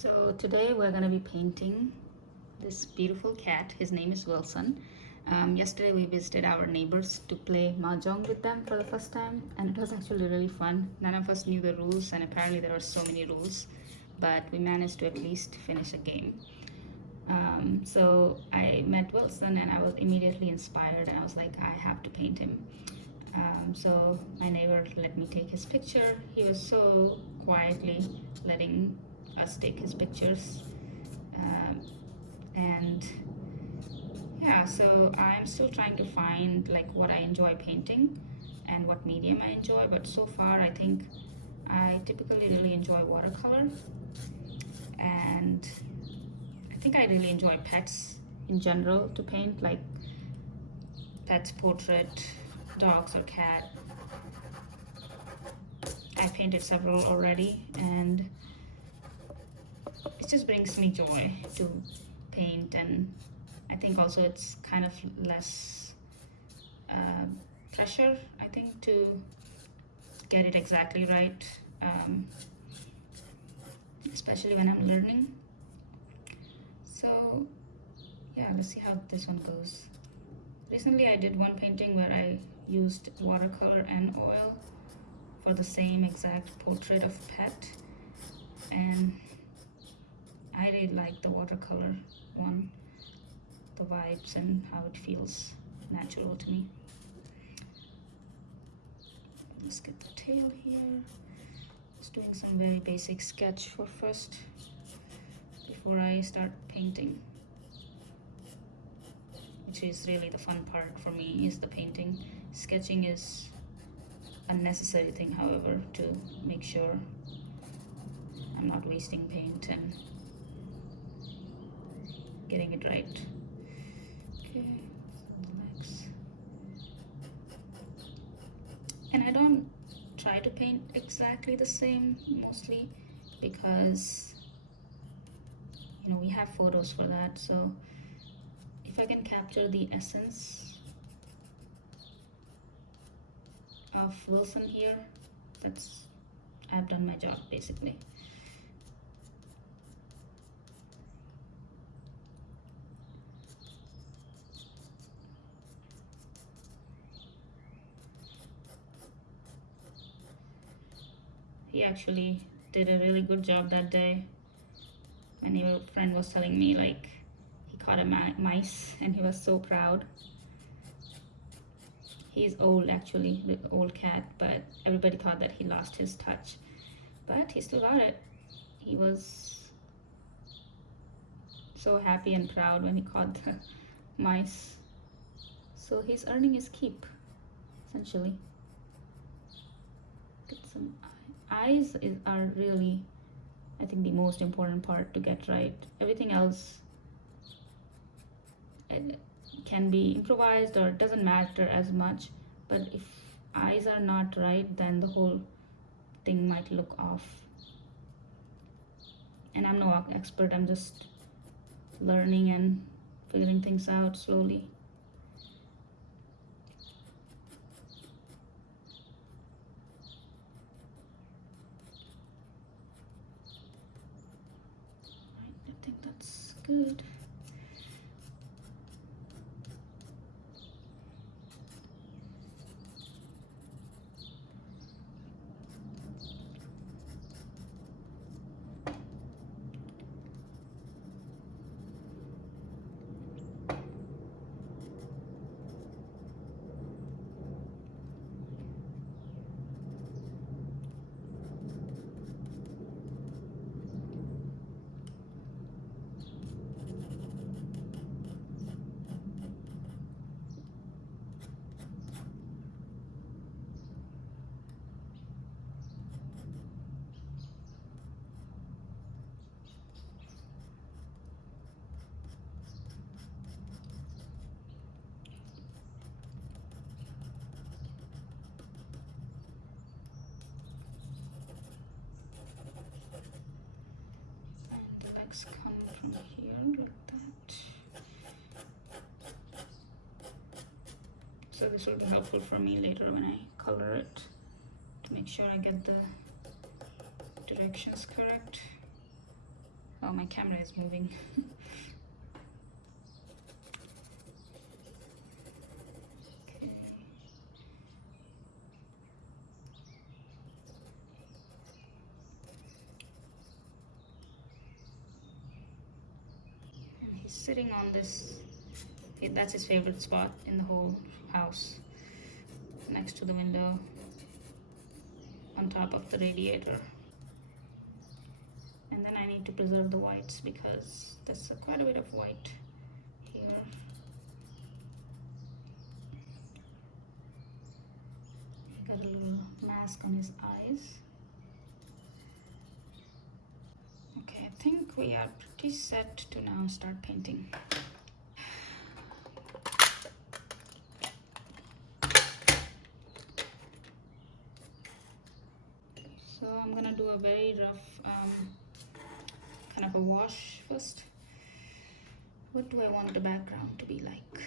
So today we're going to be painting this beautiful cat. His name is Wilson. Yesterday we visited our neighbors to play mahjong with them for the first time, and it was actually really fun. None of us knew the rules, and apparently there were so many rules, but we managed to at least finish a game. So I met Wilson and I was immediately inspired, and I was like, I have to paint him. So my neighbor let me take his picture. He was so quietly letting us take his pictures. And yeah, so I'm still trying to find like what I enjoy painting and what medium I enjoy, but so far I think I typically really enjoy watercolor, and I think I really enjoy pets in general to paint, like pets, portrait, dogs or cat. I painted several already, and it just brings me joy to paint, and I think also it's kind of less pressure, I think, to get it exactly right, especially when I'm learning. So yeah, let's see how this one goes. Recently I did one painting where I used watercolor and oil for the same exact portrait of pet, and I really like the watercolor one, the vibes and how it feels natural to me. Let's get the tail here. Just doing some very basic sketch for first before I start painting, which is really the fun part for me, is the painting. Sketching is a necessary thing, however, to make sure I'm not wasting paint and getting it right. Okay, legs. And I don't try to paint exactly the same, mostly because we have photos for that. So if I can capture the essence of Wilson here, I've done my job basically. He actually did a really good job that day. My neighbor friend was telling me like he caught a mice and he was so proud. He's old, actually, the old cat, but everybody thought that he lost his touch, but he still got it. He was so happy and proud when he caught the mice. So he's earning his keep, essentially. Get some eyes are really, I think, the most important part to get right. Everything else can be improvised or it doesn't matter as much, but if eyes are not right, then the whole thing might look off. And I'm no expert, I'm just learning and figuring things out slowly. I think that's good. Come from here like that. So this will be helpful for me later when I color it, to make sure I get the directions correct. Oh, my camera is moving. Okay. And he's sitting on this, that's his favorite spot in the whole house, next to the window, on top of the radiator. And then I need to preserve the whites because there's quite a bit of white here. Got a little mask on his eyes. Okay, I think we are pretty set to now start painting. So I'm gonna do a very rough kind of a wash first. What do I want the background to be like?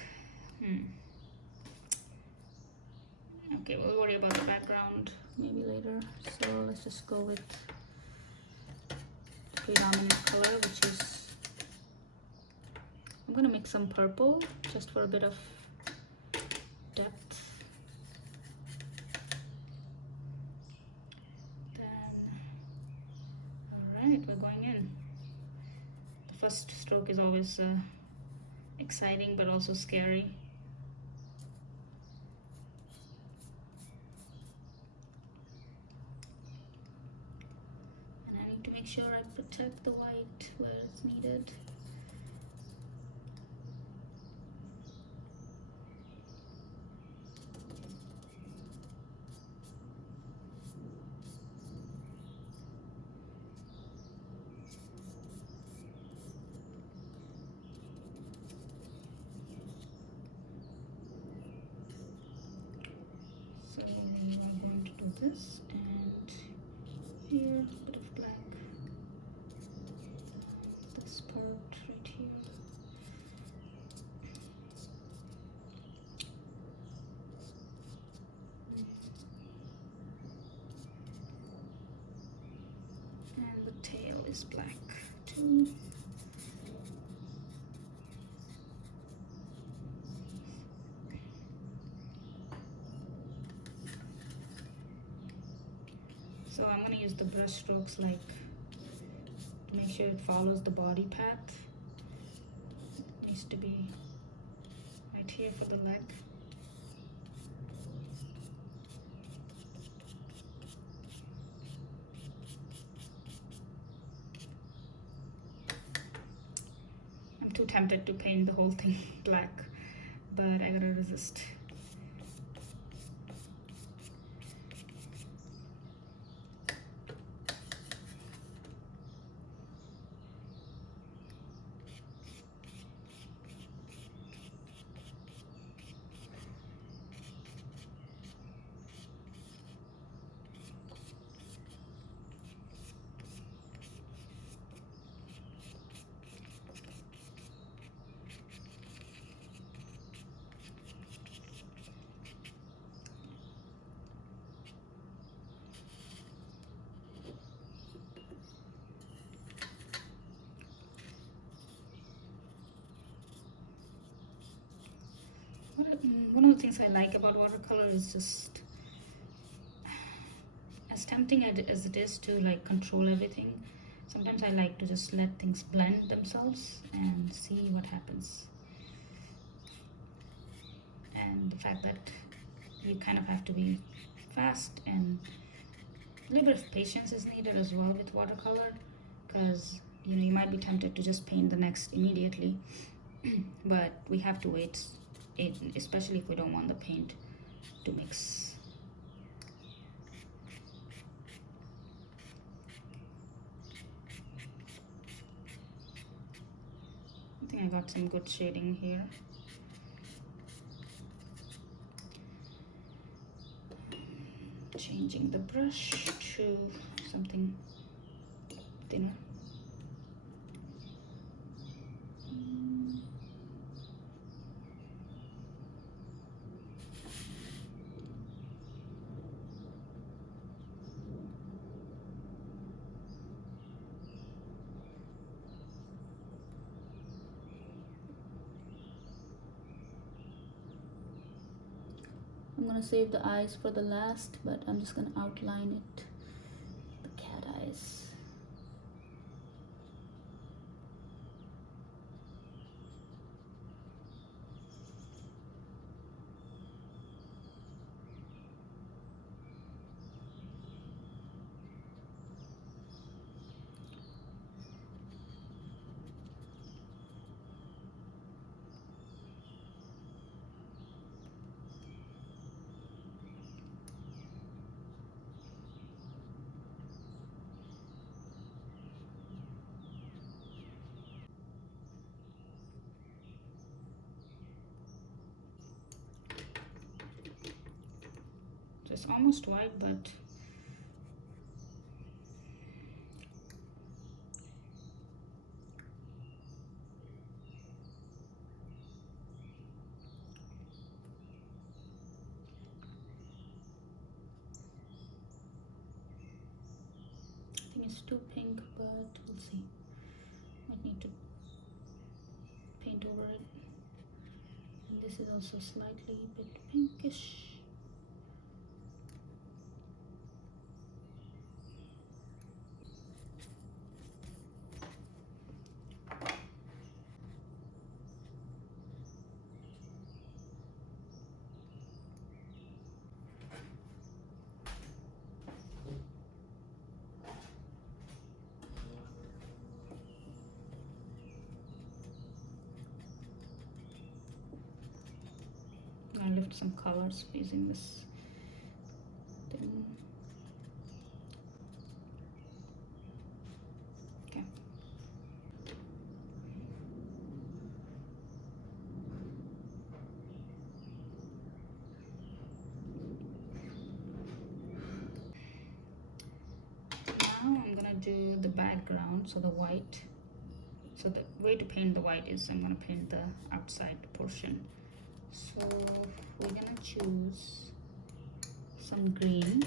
Okay, we'll worry about the background maybe later. So let's just go with the predominant color, which is, I'm gonna mix some purple just for a bit of depth. Then, all right, we're going in. The first stroke is always exciting but also scary. And I need to make sure I protect the white where it's needed. So we are going to do this, and here a bit of black, this part right here. And the tail is black too. So I'm going to use the brush strokes like to make sure it follows the body path. It needs to be right here for the leg. I'm too tempted to paint the whole thing black, but I gotta resist. One of the things I like about watercolor is just, as tempting as it is to like control everything, sometimes I like to just let things blend themselves and see what happens. And the fact that you kind of have to be fast, and a little bit of patience is needed as well with watercolor, because you might be tempted to just paint the next immediately, but we have to wait, especially if we don't want the paint to mix. I think I got some good shading here. Changing the brush to something thinner. I'm gonna save the eyes for the last, but I'm just gonna outline it, the cat eyes. It's almost white, but I think it's too pink, but we'll see. Might need to paint over it. And this is also slightly a bit pinkish. I lift some colors using this thing. Okay. Now I'm gonna do the background, so the white. So the way to paint the white is I'm gonna paint the outside portion. So we're gonna choose some green.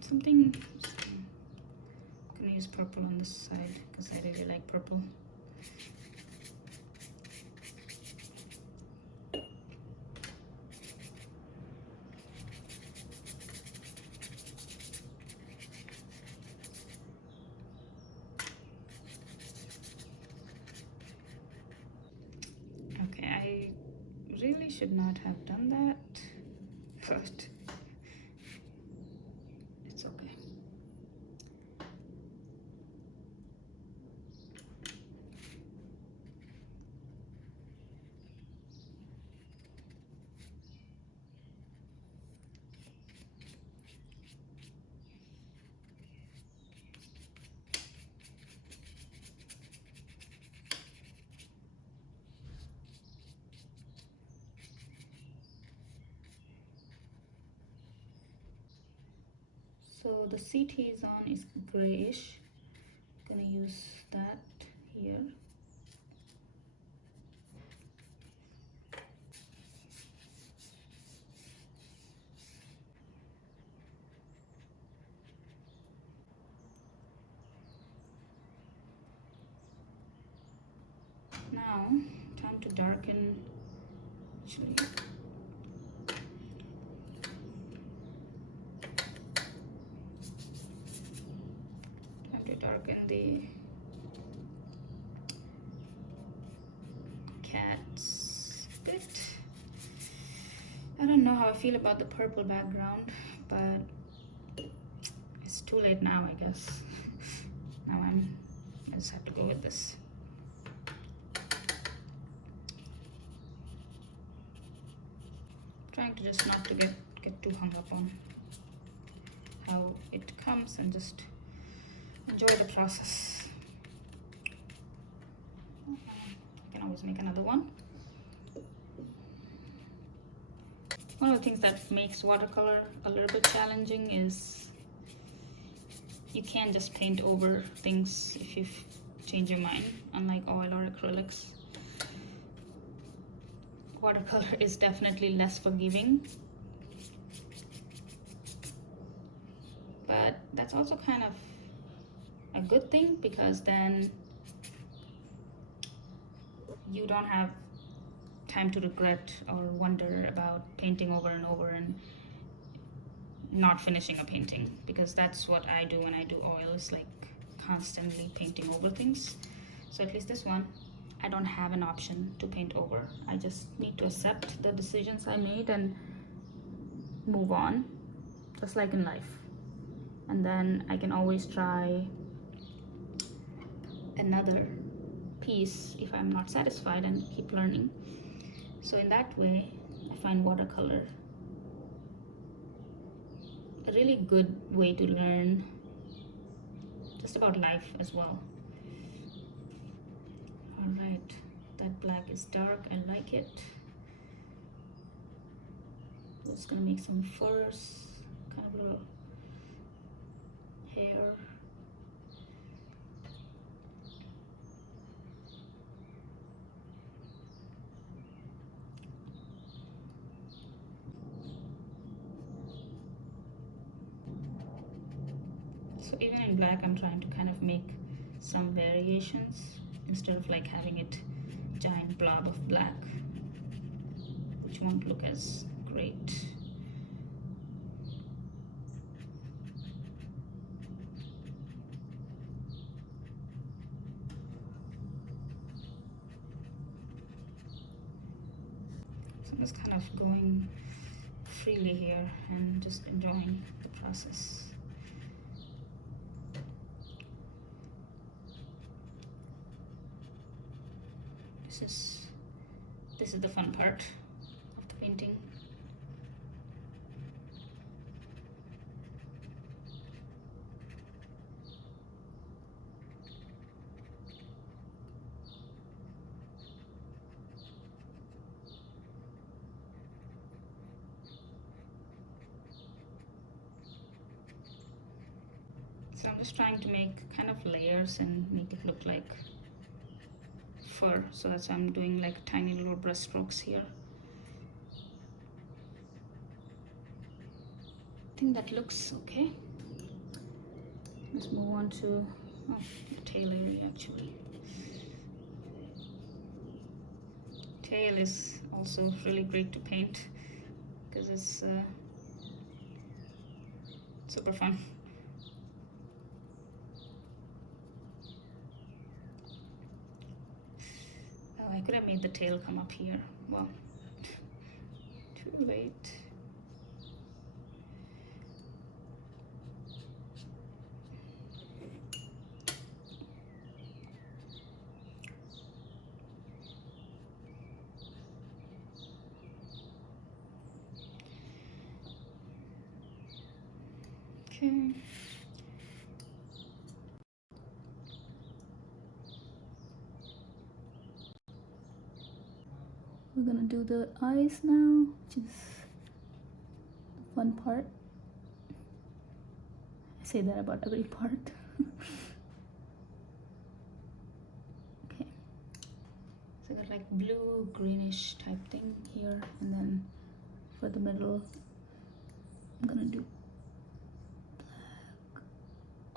Something, I'm gonna use purple on this side because I really like purple. Okay, I really should not have done that, but it's okay. So the seat he's on is grayish. I'm gonna use that here. Now, time to darken. Actually, time to darken the cat's bit. I don't know how I feel about the purple background, but it's too late now, I guess. Now I just have to go with this. Trying to just not to get too hung up on how it comes and just enjoy the process. I can always make another one. One of the things that makes watercolor a little bit challenging is you can't just paint over things if you change your mind, unlike oil or acrylics. Watercolor is definitely less forgiving, but that's also kind of a good thing, because then you don't have time to regret or wonder about painting over and over and not finishing a painting, because that's what I do when I do oils, like constantly painting over things. So at least this one, I don't have an option to paint over. I just need to accept the decisions I made and move on, just like in life. And then I can always try another piece if I'm not satisfied and keep learning. So in that way, I find watercolor a really good way to learn just about life as well. All right, that black is dark, I like it. I'm just gonna make some furs, kind of little hair. So even in black, I'm trying to kind of make some variations instead of like having it giant blob of black, which won't look as great. So I'm just kind of going freely here and just enjoying the process. This is the fun part of the painting. So I'm just trying to make kind of layers and make it look like fur. So that's why I'm doing like tiny little brush strokes here. I think that looks okay. Let's move on to the tail area actually. Tail is also really great to paint because it's super fun. Oh, I could have made the tail come up here. Well, too late. Okay. We're gonna do the eyes now, which is the fun part. I say that about every part. Okay. So I got like blue, greenish type thing here, and then for the middle, I'm gonna do black.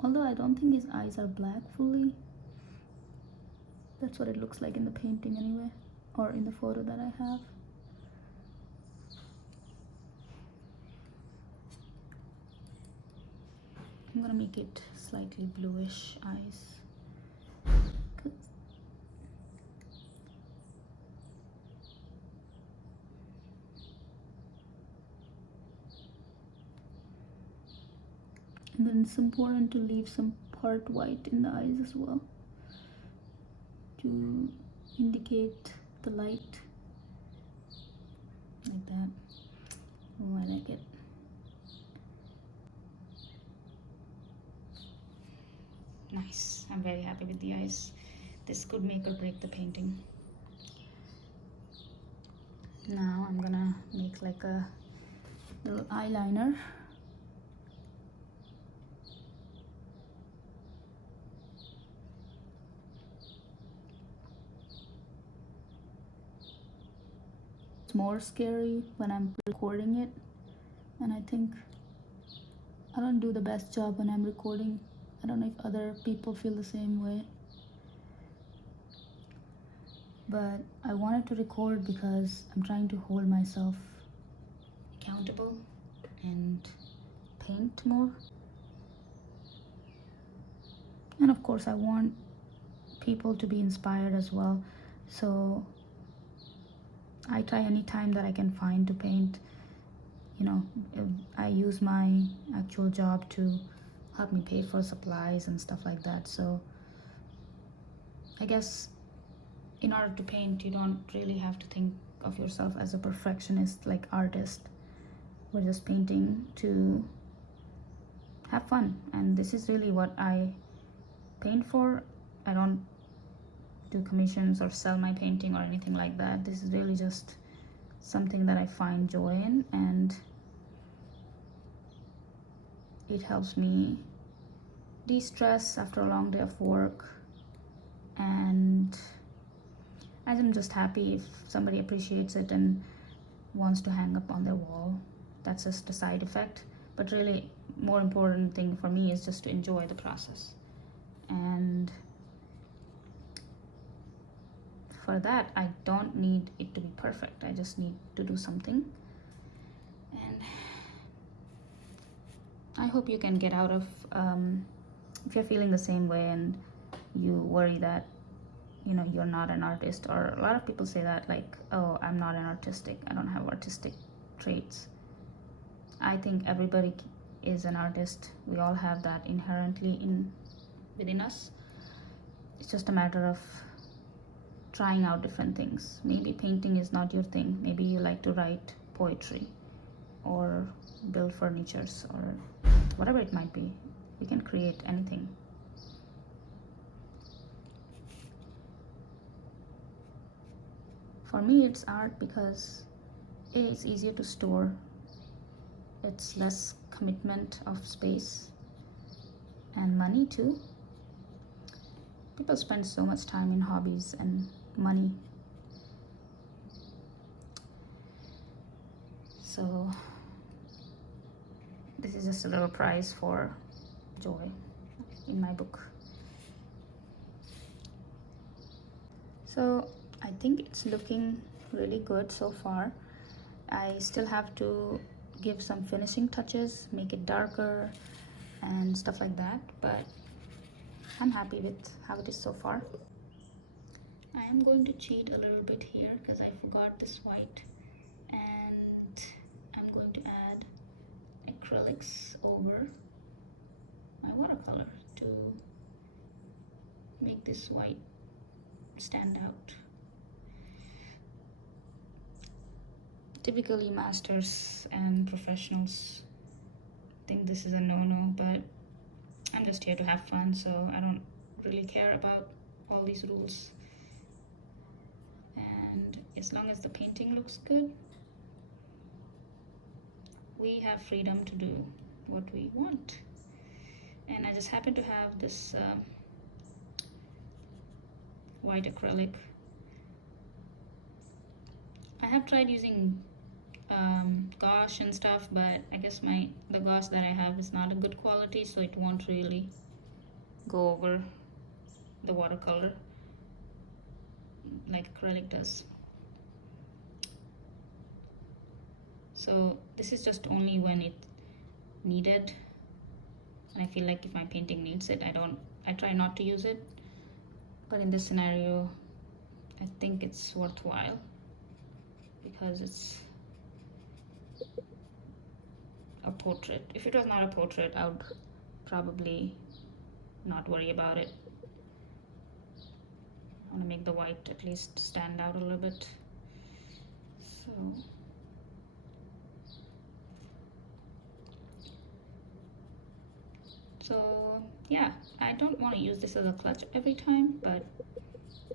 Although I don't think his eyes are black fully. That's what it looks like in the painting anyway, or in the photo that I have. I'm gonna make it slightly bluish eyes. And then it's important to leave some part white in the eyes as well to indicate the light, like that. Oh, I like it. Nice. I'm very happy with the eyes. This could make or break the painting. Now I'm gonna make like a little eyeliner. It's more scary when I'm recording it, and I think I don't do the best job when I'm recording. I don't know if other people feel the same way, but I wanted to record because I'm trying to hold myself accountable and paint more. And of course I want people to be inspired as well, so I try any time that I can find to paint. You know, I use my actual job to help me pay for supplies and stuff like that, so I guess in order to paint you don't really have to think of yourself as a perfectionist like artist. We're just painting to have fun, and this is really what I paint for. I don't do commissions or sell my painting or anything like that. This is really just something that I find joy in, and it helps me de-stress after a long day of work. And I'm just happy if somebody appreciates it and wants to hang up on their wall. That's just a side effect, but really more important thing for me is just to enjoy the process. And for that I don't need it to be perfect. I just need to do something, and I hope you can get out of if you're feeling the same way and you worry that you're not an artist, or a lot of people say that, like, oh, I'm not an artistic, I don't have artistic traits. I think everybody is an artist. We all have that inherently within us. It's just a matter of trying out different things. Maybe painting is not your thing. Maybe you like to write poetry or build furnitures or whatever it might be. We can create anything. For me it's art because it's easier to store, it's less commitment of space and money too. People spend so much time in hobbies and money, so this is just a little prize for joy in my book. So I think it's looking really good so far. I still have to give some finishing touches, make it darker and stuff like that, but I'm happy with how it is so far. I am going to cheat a little bit here because I forgot this white, and I'm going to add acrylics over my watercolor to make this white stand out. Typically masters and professionals think this is a no-no, but I'm just here to have fun, so I don't really care about all these rules. And as long as the painting looks good, we have freedom to do what we want. And I just happen to have this white acrylic. I have tried using gouache and stuff, but I guess the gouache that I have is not a good quality, so it won't really go over the watercolor like acrylic does. So this is just only when it needed, and I feel like if my painting needs it, I try not to use it. But in this scenario, I think it's worthwhile because it's a portrait. If it was not a portrait, I would probably not worry about it. I want to make the white at least stand out a little bit. So yeah, I don't want to use this as a clutch every time, but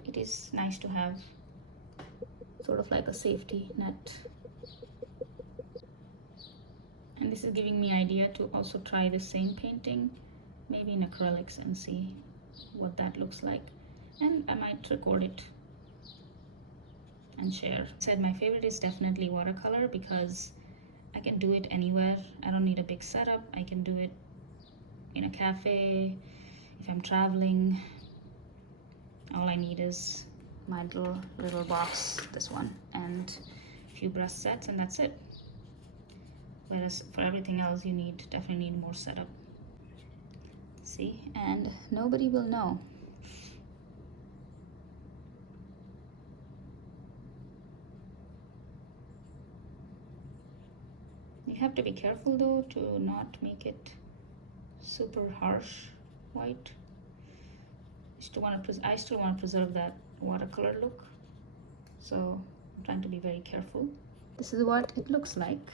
it is nice to have sort of like a safety net. And this is giving me idea to also try the same painting maybe in acrylics and see what that looks like, and I might record it and share. Said my favorite is definitely watercolor because I can do it anywhere. I don't need a big setup. I can do it in a cafe, if I'm traveling. All I need is my little box, this one, and a few brush sets, and that's it. Whereas for everything else you definitely need more setup. See, and nobody will know. You have to be careful though to not make it super harsh white. I still want to preserve that watercolor look, so I'm trying to be very careful. This is what it looks like.